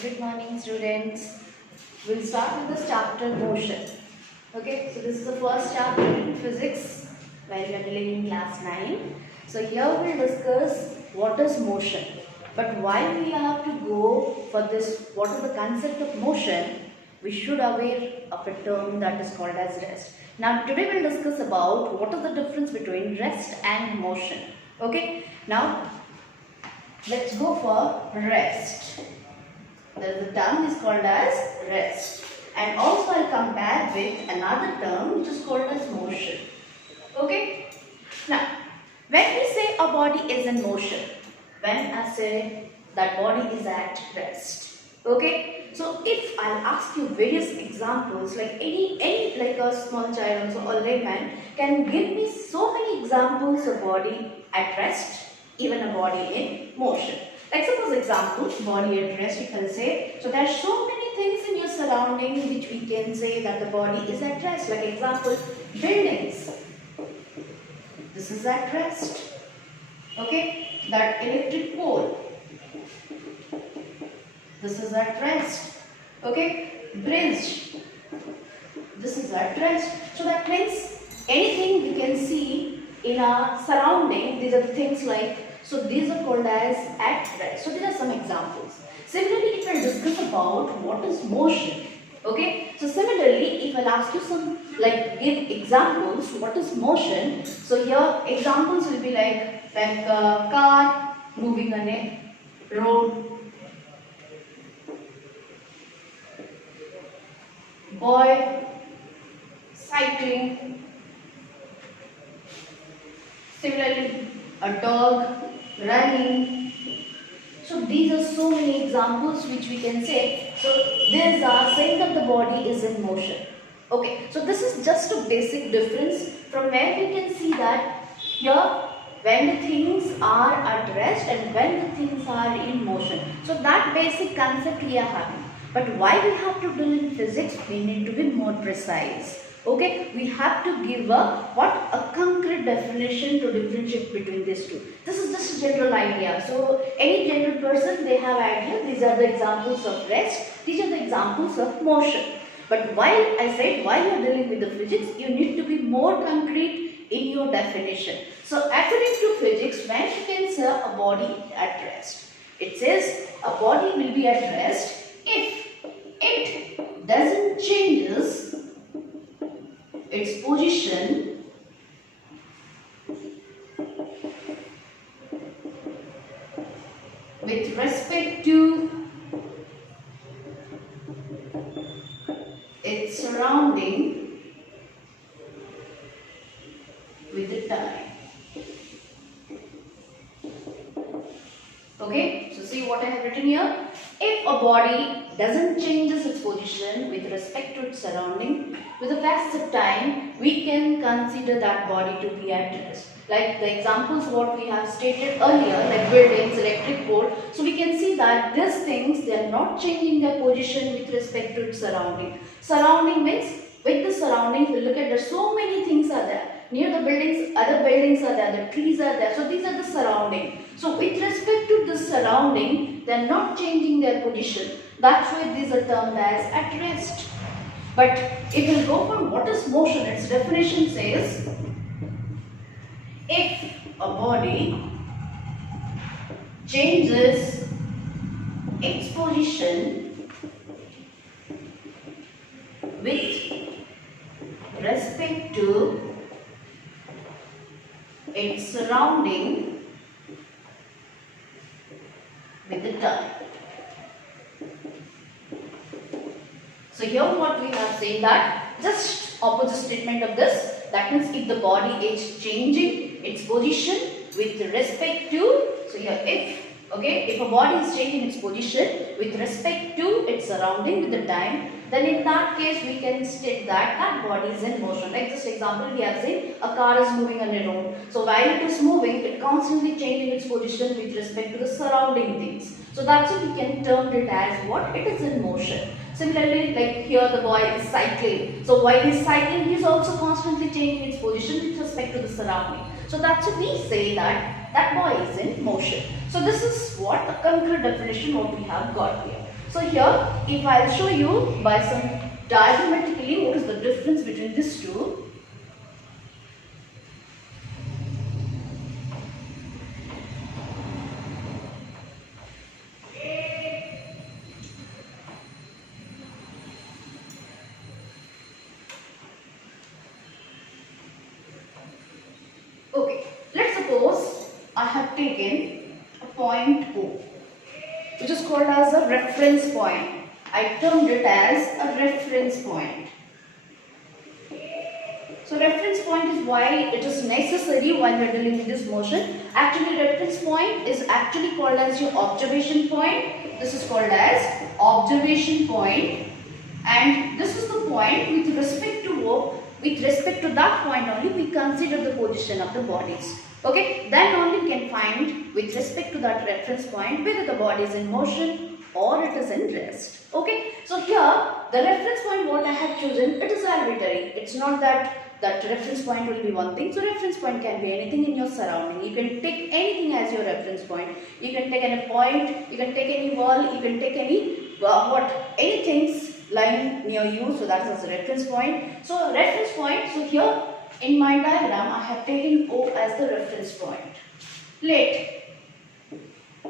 Good morning, students. We'll start with this chapter motion. Okay, so this is the first chapter in physics where we are dealing in class 9. So here we'll discuss what is motion. But why we have to go for this, what is the concept of motion, we should aware of a term that is called as rest. Now today we'll discuss about what is the difference between rest and motion. Okay, now let's go for rest. The term is called as rest, and also I'll compare with another term which is called as motion. Okay, now when we say a body is in motion, when I say that body is at rest, okay, so if I'll ask you various examples, like any like a small child also or layman can give me so many examples of body at rest, even a body in motion. Like suppose examples, body at rest, if I say, so there are so many things in your surrounding which we can say that the body is at rest. Like example, buildings. This is at rest. Okay, that electric pole. This is at rest. Okay, bridge. This is at rest. So that means anything we can see in our surrounding, these are the things like, so these are called as at rest. So these are some examples. Similarly, if I discuss about what is motion, okay. So similarly, if I'll ask you some, like give examples, what is motion? So here examples will be like a car moving on a road, boy cycling, similarly a dog running. So these are so many examples which we can say. So these are saying that the body is in motion. Okay, so this is just a basic difference from where we can see that here when the things are at rest and when the things are in motion. So that basic concept we are having. But why we have to do in physics, we need to be more precise. Okay, we have to give a concrete definition to differentiate between these two. This is just a general idea. So any general person, they have idea. These are the examples of rest. These are the examples of motion. But while I said while you are dealing with the physics, you need to be more concrete in your definition. So according to physics, when you can say a body at rest, it says a body will be at rest if it doesn't changes its position with respect to its surrounding with the time. Okay, so see what I have written here. If a body doesn't changes its position with respect to its surrounding with the passage of time, we can consider that body to be at rest. Like the examples what we have stated earlier, like buildings, electric pole. So we can see that these things, they are not changing their position with respect to its surrounding. Surrounding means with the surroundings, we look at there, so many things are there. Near the buildings, other buildings are there, the trees are there. So these are the surrounding. So with respect to the surrounding, they are not changing their position. That's why these are termed as at rest. But if we go for what is motion, its definition says, if a body changes its position with respect to its surrounding with the time. So here what we have said that just opposite statement of this, that means if the body is changing its position with respect to, so here if a body is changing its position with respect to its surrounding with the time, then in that case we can state that that body is in motion. Like this example we have seen, a car is moving on a road. So while it is moving, it constantly changing its position with respect to the surrounding things. So that's why we can term it as what? It is in motion. Similarly, like here the boy is cycling. So while he is cycling, he is also constantly changing its position with respect to the surrounding. So that's why we say that that boy is in motion. So this is what a concrete definition what we have got here. So here, if I'll show you by some diagrammatically what is the difference between these two. Okay, let's suppose I have taken a point O, which is called as a reference point. I termed it as a reference point. So reference point is why it is necessary while we are dealing with this motion. Actually, reference point is actually called as your observation point. This is called as observation point, and this is the point with respect to that point only we consider the position of the bodies. Okay, then only we can find with respect to that reference point whether the body is in motion or it is in rest. Okay, so here the reference point what I have chosen, it is arbitrary. It's not that reference point will be one thing. So reference point can be anything in your surrounding. You can take anything as your reference point. You can take any point, you can take any wall, you can take any things lying near you. So that is a reference point. So reference point. So here in my diagram I have taken O as the reference point. Let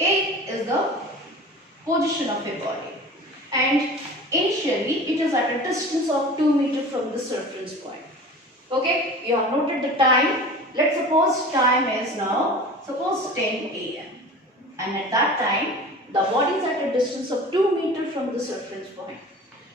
A is the position of a body, and initially it is at a distance of 2 meters from this reference point. Okay, you have noted the time. Let's suppose time is now, suppose 10 a.m. and at that time the body is at a distance of 2 meters from this reference point.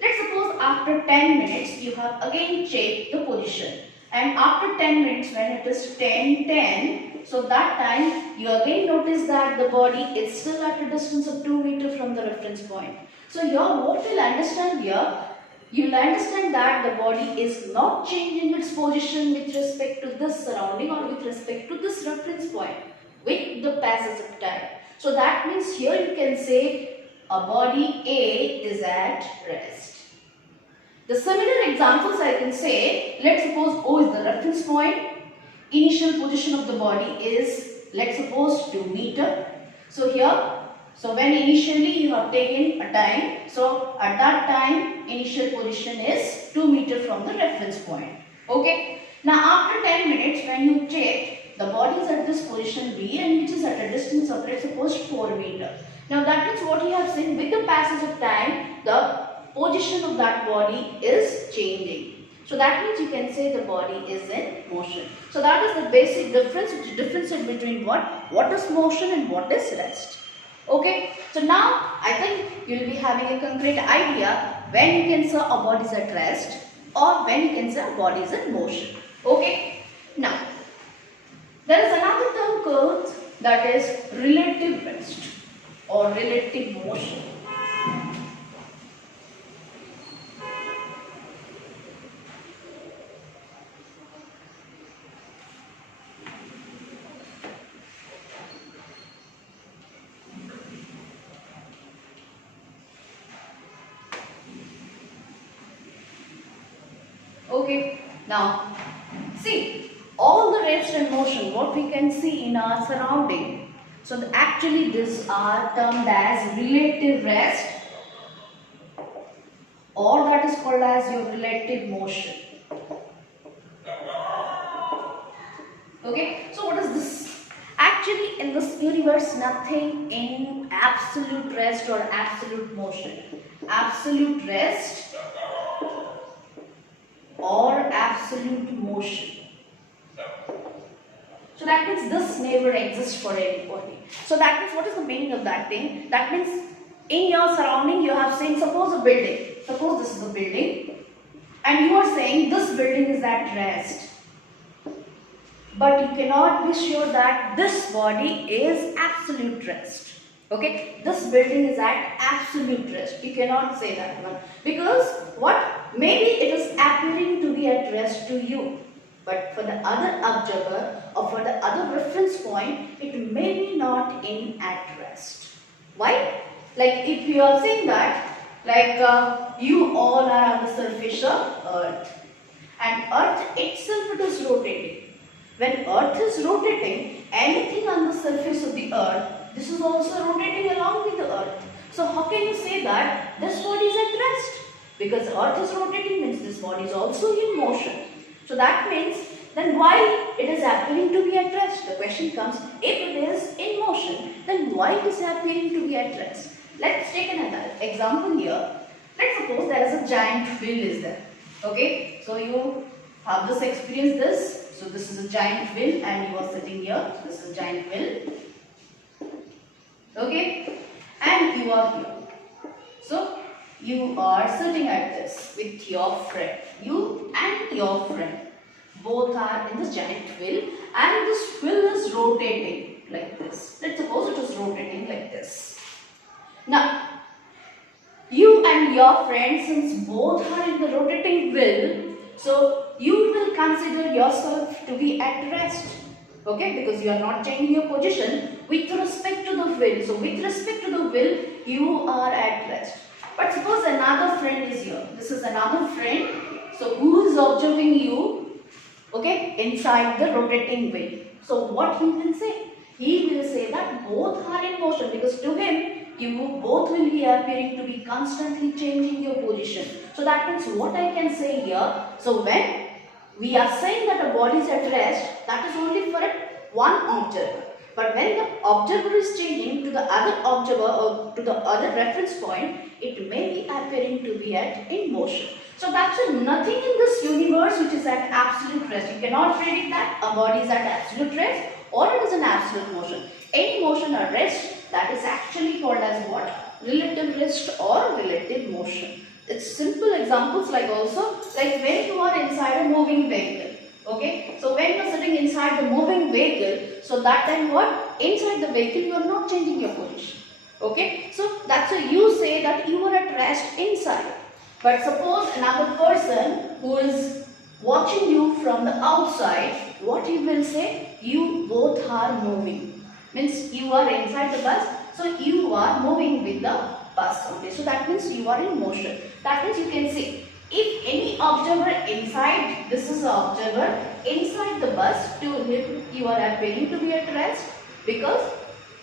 Let's suppose after 10 minutes you have again checked the position, and after 10 minutes when it is 10:10, so that time you again notice that the body is still at a distance of 2 meters from the reference point. So here what we'll understand here, you will understand that the body is not changing its position with respect to this surrounding or with respect to this reference point with the passage of time. So that means here you can say a body A is at rest. The similar examples I can say, let's suppose O is the reference point. Initial position of the body is, let's suppose 2 meters. So here, so when initially you have taken a time, so at that time initial position is 2 meters from the reference point. Okay. Now after 10 minutes when you check, the body is at this position B and which is at a distance of, let's suppose, 4 meters. Now that means what you have seen, with the passage of time the position of that body is changing. So that means you can say the body is in motion. So that is the basic difference, which differentiates between what is motion and what is rest. Okay, so now I think you will be having a concrete idea when you can say a body is at rest or when you can say a body is in motion. Okay, now there is another term called that is relative rest or relative motion. Okay, now see all the rest and motion what we can see in our surrounding. So actually these are termed as relative rest or that is called as your relative motion. Okay, so what is this? Actually in this universe nothing in absolute rest or absolute motion. Absolute rest or absolute motion. So that means this never exists for anybody. So that means what is the meaning of that thing? That means in your surrounding you have seen, suppose a building. Suppose this is a building and you are saying this building is at rest. But you cannot be sure that this body is absolute rest. Okay, this building is at absolute rest. You cannot say that one. Because what? Maybe it is appearing to be at rest to you. But for the other observer or for the other reference point, it may be not in at rest. Why? Like if you are saying that, like you all are on the surface of earth. And earth itself it is rotating. When earth is rotating, anything on the surface of the earth, this is also rotating along with the earth. So how can you say that this body is at rest? Because earth is rotating means this body is also in motion. So that means then why it is appearing to be at rest? The question comes, if it is in motion, then why it is appearing to be at rest? Let's take another example here. Let's suppose there is a giant wheel is there. Okay, so you have this experience this. So this is a giant wheel and you are sitting here. This is a giant wheel. Okay, and you are here. So you are sitting at this with your friend. You and your friend both are in this giant wheel and this wheel is rotating like this. Let's suppose it is rotating like this. Now, you and your friend, since both are in the rotating wheel, so you will consider yourself to be at rest. Okay, because you are not changing your position with respect to the wheel. So with respect to the wheel, you are at rest. But suppose another friend is here. This is another friend. So who is observing you? Okay, inside the rotating wheel. So what he will say? He will say that both are in motion, because to him, you both will be appearing to be constantly changing your position. So that means what I can say here. So when we are saying that a body is at rest, that is only for one observer. But when the observer is changing to the other observer or to the other reference point, it may be appearing to be in motion. So that's nothing in this universe which is at absolute rest. You cannot predict that a body is at absolute rest or it is an absolute motion. Any motion or rest, that is actually called as what? Relative rest or relative motion. It's simple examples like also like when you are inside a moving vehicle. Okay, so when you are sitting inside the moving vehicle, so that time what? Inside the vehicle you are not changing your position. Okay, so that's why you say that you are at rest inside. But suppose another person who is watching you from the outside, what he will say? You both are moving. Means you are inside the bus, so you are moving with the bus only. So that means you are in motion. That means you can see, if any observer inside, this is the observer, inside the bus, to him you are appearing to be at rest because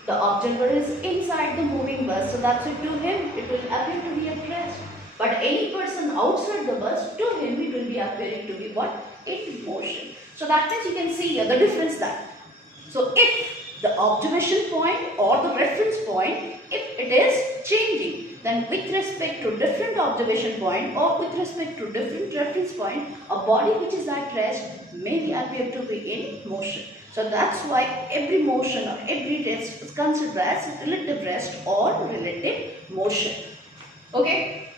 the observer is inside the moving bus. So that's it, to him it will appear to be at rest. But any person outside the bus, to him it will be appearing to be what? In motion. So that means you can see here the difference that. So if the observation point or the reference point, if it is changing, then with respect to different observation point or with respect to different reference point, a body which is at rest may appear to be in motion. So that's why every motion or every rest is considered as relative rest or relative motion. Okay.